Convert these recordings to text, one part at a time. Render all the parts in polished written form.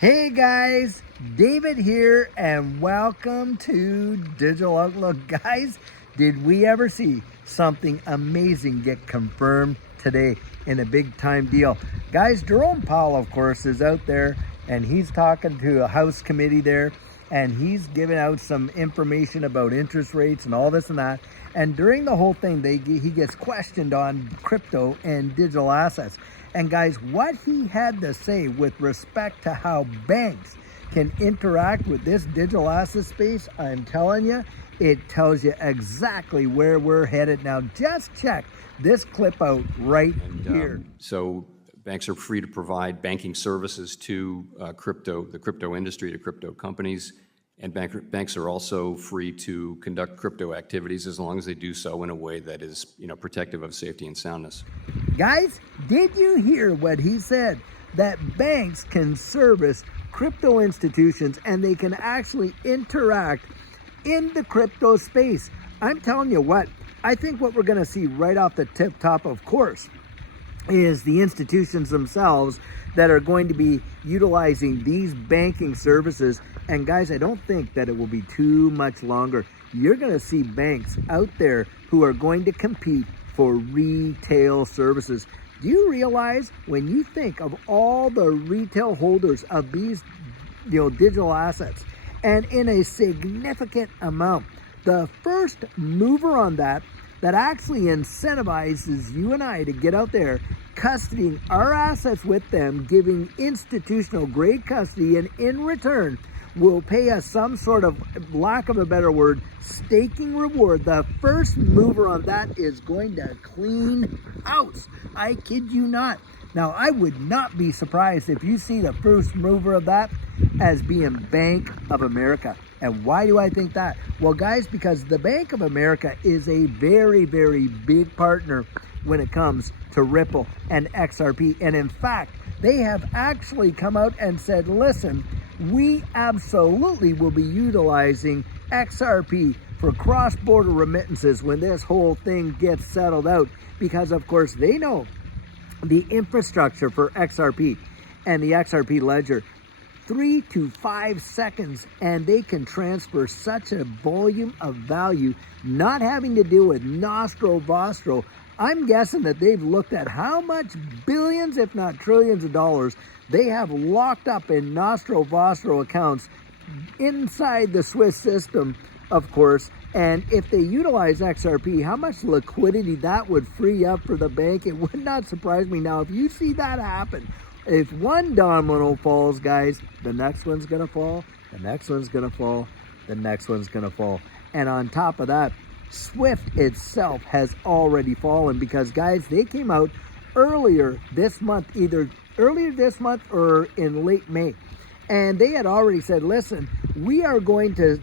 Hey guys, David here and welcome to Digital Outlook. Guys, did we ever see something amazing get confirmed today in a big time deal? Guys, Jerome Powell, of course, is out there and he's talking to a House committee there and he's giving out some information about interest rates and all this and that. And during the whole thing, he gets questioned on crypto and digital assets. And guys, what he had to say with respect to how banks can interact with this digital asset space, I'm telling you, it tells you exactly where we're headed. Now, just check this clip out right here. So banks are free to provide banking services to the crypto industry, to crypto companies. And banks are also free to conduct crypto activities as long as they do so in a way that is, protective of safety and soundness. Guys, did you hear what he said? That banks can service crypto institutions and they can actually interact in the crypto space. I'm telling you what, I think what we're going to see right off the top, of course, is the institutions themselves that are going to be utilizing these banking services. And guys, I don't think that it will be too much longer. You're going to see banks out there who are going to compete for retail services. Do you realize when you think of all the retail holders of these digital assets, and in a significant amount, the first mover on that actually incentivizes you and I to get out there, custodying our assets with them, giving institutional grade custody, and in return will pay us some sort of, lack of a better word, staking reward. The first mover on that is going to clean house. I kid you not. Now, I would not be surprised if you see the first mover of that as being Bank of America. And why do I think that? Well, guys, because the Bank of America is a very, very big partner when it comes to Ripple and XRP. And in fact, they have actually come out and said, listen, we absolutely will be utilizing XRP for cross-border remittances when this whole thing gets settled out. Because, of course, they know the infrastructure for XRP and the XRP ledger, 3 to 5 seconds, and they can transfer such a volume of value, not having to deal with nostro vostro. I'm guessing that they've looked at how much billions, if not trillions of dollars, they have locked up in nostro vostro accounts inside the Swiss system, of course. And if they utilize XRP, how much liquidity that would free up for the bank, it would not surprise me. Now, if you see that happen, if one domino falls, guys, the next one's going to fall, the next one's going to fall, the next one's going to fall. And on top of that, Swift itself has already fallen because, guys, they came out earlier this month, either earlier this month or in late May. And they had already said, listen, we are going to,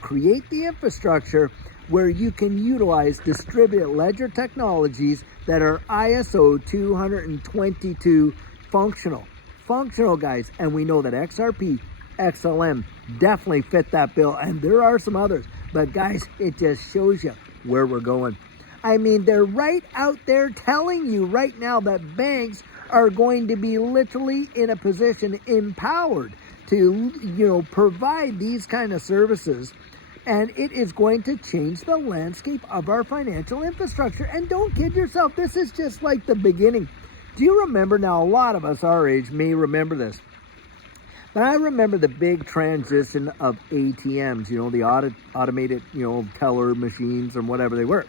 create the infrastructure where you can utilize distributed ledger technologies that are ISO 222 functional, guys. And we know that XRP, XLM definitely fit that bill. And there are some others. But guys, it just shows you where we're going. I mean, they're right out there telling you right now that banks are going to be literally in a position empowered to, provide these kind of services. And it is going to change the landscape of our financial infrastructure. And don't kid yourself, this is just like the beginning. Do you remember, now a lot of us our age may remember this, but I remember the big transition of ATMs, the automated, teller machines or whatever they were.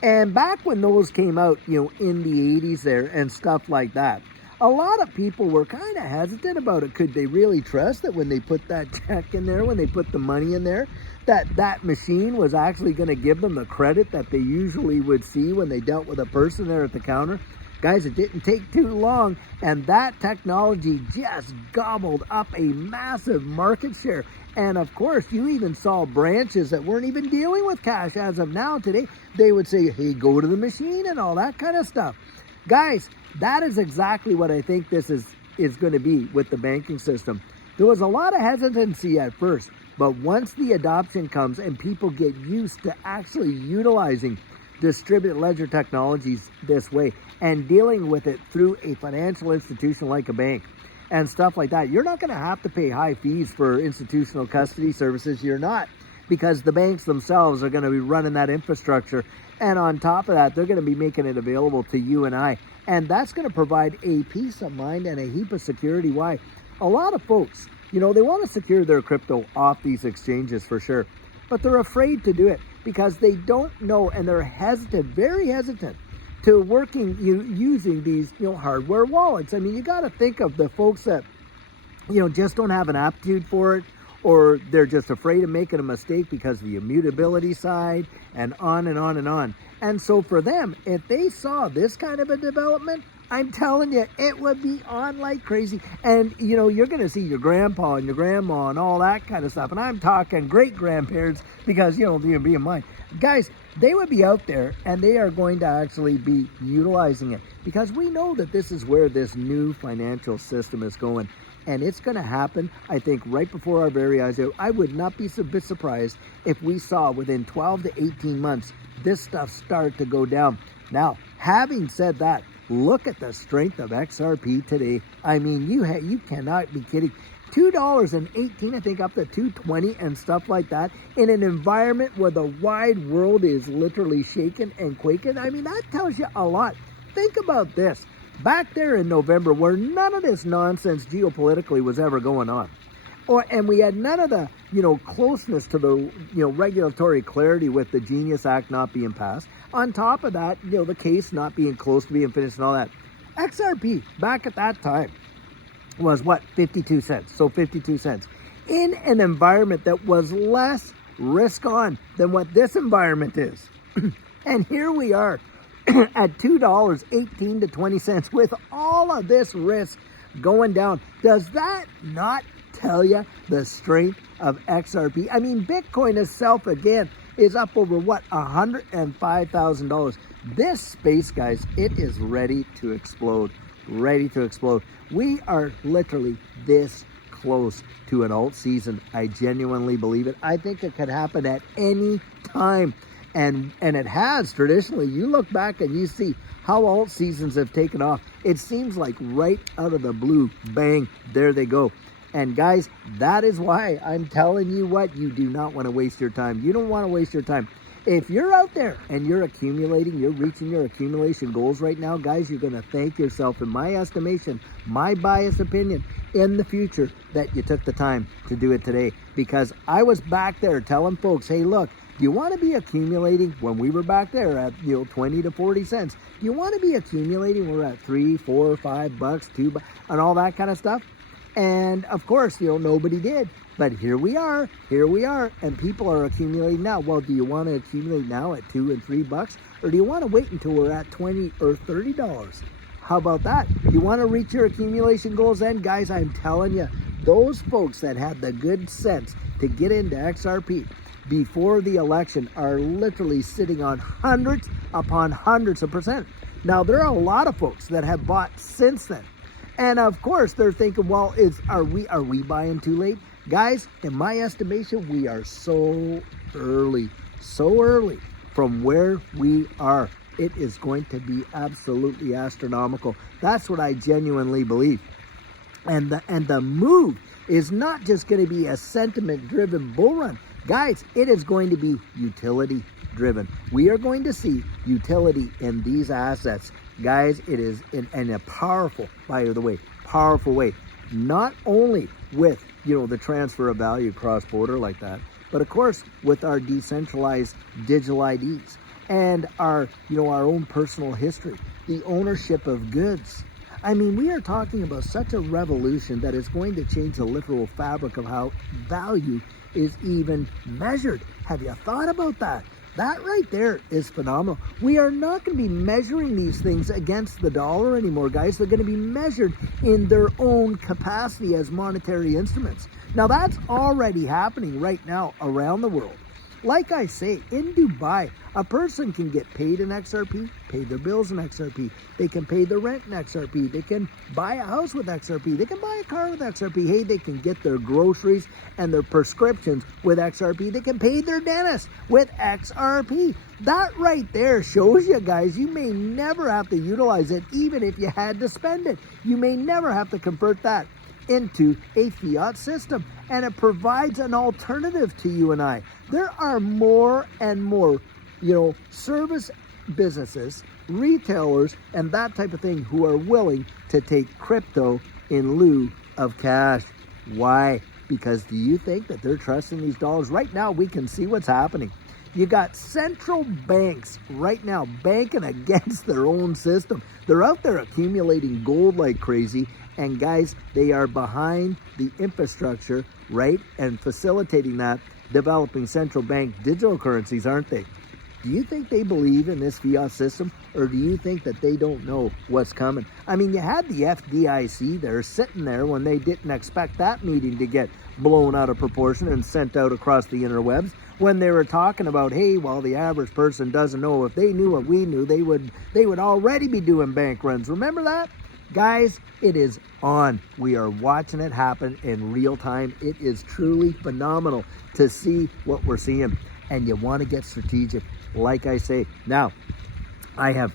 And back when those came out, in the 80s there and stuff like that, a lot of people were kind of hesitant about it. Could they really trust that when they put that check in there, when they put the money in there, that machine was actually going to give them the credit that they usually would see when they dealt with a person there at the counter? Guys, it didn't take too long, and that technology just gobbled up a massive market share. And of course, you even saw branches that weren't even dealing with cash as of now today. They would say, hey, go to the machine and all that kind of stuff. Guys, that is exactly what I think this is going to be with the banking system. There was a lot of hesitancy at first, but once the adoption comes and people get used to actually utilizing distributed ledger technologies this way and dealing with it through a financial institution like a bank, and stuff like that. You're not going to have to pay high fees for institutional custody services. You're not, because the banks themselves are going to be running that infrastructure. And on top of that, they're going to be making it available to you and I. And that's going to provide a peace of mind and a heap of security. Why? A lot of folks, they want to secure their crypto off these exchanges for sure, but they're afraid to do it because they don't know, and they're hesitant, very hesitant, to using these hardware wallets. I mean, you got to think of the folks that just don't have an aptitude for it, or they're just afraid of making a mistake because of the immutability side, and on and on and on. And so for them, if they saw this kind of a development, I'm telling you, it would be on like crazy. And, you're going to see your grandpa and your grandma and all that kind of stuff. And I'm talking great-grandparents because, being mine. Guys, they would be out there, and they are going to actually be utilizing it, because we know that this is where this new financial system is going. And it's going to happen, I think, right before our very eyes. I would not be a bit surprised if we saw within 12 to 18 months this stuff start to go down. Now, having said that, look at the strength of XRP today. I mean, you cannot be kidding. $2.18, I think, up to $2.20 and stuff like that, in an environment where the wide world is literally shaking and quaking. I mean, that tells you a lot. Think about this. Back there in November, where none of this nonsense geopolitically was ever going on, and we had none of the closeness to the regulatory clarity with the Genius Act not being passed. On top of that, the case not being close to being finished and all that. XRP back at that time was what, 52 cents. So 52 cents in an environment that was less risk on than what this environment is. And here we are at $2.18 to 20 cents with all of this risk going down. Does that not tell you the strength of XRP? I mean, Bitcoin itself again is up over what, $105,000. This space, guys, it is ready to explode. Ready to explode. We are literally this close to an alt season. I genuinely believe it. I think it could happen at any time. And it has traditionally. You look back and you see how alt seasons have taken off. It seems like right out of the blue, bang, there they go. And guys, that is why I'm telling you what, you do not want to waste your time. You don't want to waste your time. If you're out there and you're accumulating, you're reaching your accumulation goals right now, guys, you're going to thank yourself, in my estimation, my biased opinion, in the future, that you took the time to do it today. Because I was back there telling folks, hey, look, do you want to be accumulating when we were back there at 20 to 40 cents? Do you want to be accumulating? We're at $3, $4, $5, $2, and all that kind of stuff. And of course, nobody did. But here we are, and people are accumulating now. Well, do you want to accumulate now at $2 and $3, or do you want to wait until we're at $20 or $30? How about that? You want to reach your accumulation goals then? Guys, I'm telling you, those folks that had the good sense to get into XRP before the election are literally sitting on hundreds upon hundreds of percent. Now, there are a lot of folks that have bought since then. And of course, they're thinking, well, are we buying too late? Guys, in my estimation, we are so early from where we are. It is going to be absolutely astronomical. That's what I genuinely believe. And the move is not just going to be a sentiment-driven bull run. Guys, it is going to be utility-driven. We are going to see utility in these assets. Guys, it is in a powerful, by the way, powerful way. Not only with, the transfer of value cross-border like that, but of course with our decentralized digital IDs and our own personal history, the ownership of goods. I mean, we are talking about such a revolution that is going to change the literal fabric of how value is even measured. Have you thought about that? That right there is phenomenal. We are not going to be measuring these things against the dollar anymore, guys. They're going to be measured in their own capacity as monetary instruments. Now, that's already happening right now around the world. Like I say, in Dubai, a person can get paid in XRP, pay their bills in XRP. They can pay their rent in XRP. They can buy a house with XRP. They can buy a car with XRP. Hey, they can get their groceries and their prescriptions with XRP. They can pay their dentist with XRP. That right there shows you, guys, you may never have to utilize it, even if you had to spend it. You may never have to convert that. into a fiat system, and it provides an alternative to you and I. There are more and more, service businesses, retailers, and that type of thing who are willing to take crypto in lieu of cash. Why? Because do you think that they're trusting these dollars? Right now, we can see what's happening. You got central banks right now banking against their own system. They're out there accumulating gold like crazy. And guys, they are behind the infrastructure, right? And facilitating that, developing central bank digital currencies, aren't they? Do you think they believe in this fiat system, or do you think that they don't know what's coming? I mean, you had the FDIC there sitting there when they didn't expect that meeting to get blown out of proportion and sent out across the interwebs, when they were talking about, hey, well, the average person doesn't know. If they knew what we knew, they would already be doing bank runs. Remember that? Guys, it is on. We are watching it happen in real time. It is truly phenomenal to see what we're seeing. And you want to get strategic, like I say. Now, I have,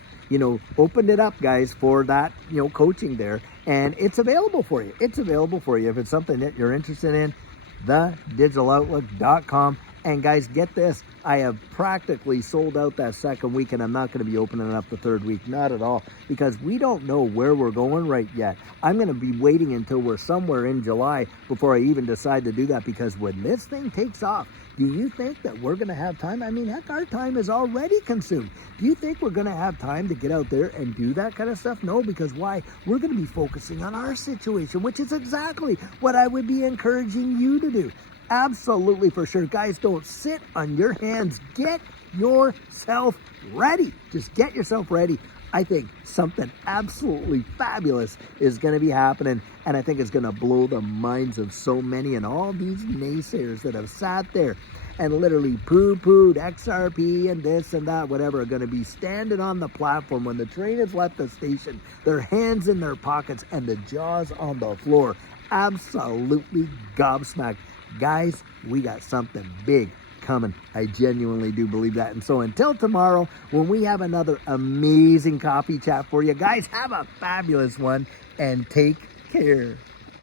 opened it up, guys, for that, coaching there. And it's available for you. It's available for you if it's something that you're interested in. TheDigitalOutlook.com. And guys, get this, I have practically sold out that second week, and I'm not going to be opening up the third week, not at all, because we don't know where we're going right yet. I'm going to be waiting until we're somewhere in July before I even decide to do that, because when this thing takes off, do you think that we're going to have time? I mean, heck, our time is already consumed. Do you think we're going to have time to get out there and do that kind of stuff? No, because why? We're going to be focusing on our situation, which is exactly what I would be encouraging you to do. Absolutely, for sure. Guys, don't sit on your hands. Get yourself ready. Just get yourself ready. I think something absolutely fabulous is going to be happening, and I think it's going to blow the minds of so many, and all these naysayers that have sat there and literally poo-pooed XRP and this and that, whatever, are going to be standing on the platform when the train has left the station, their hands in their pockets and the jaws on the floor. Absolutely gobsmacked. Guys, we got something big coming. I genuinely do believe that. And so until tomorrow, when we have another amazing coffee chat for you, guys, have a fabulous one and take care.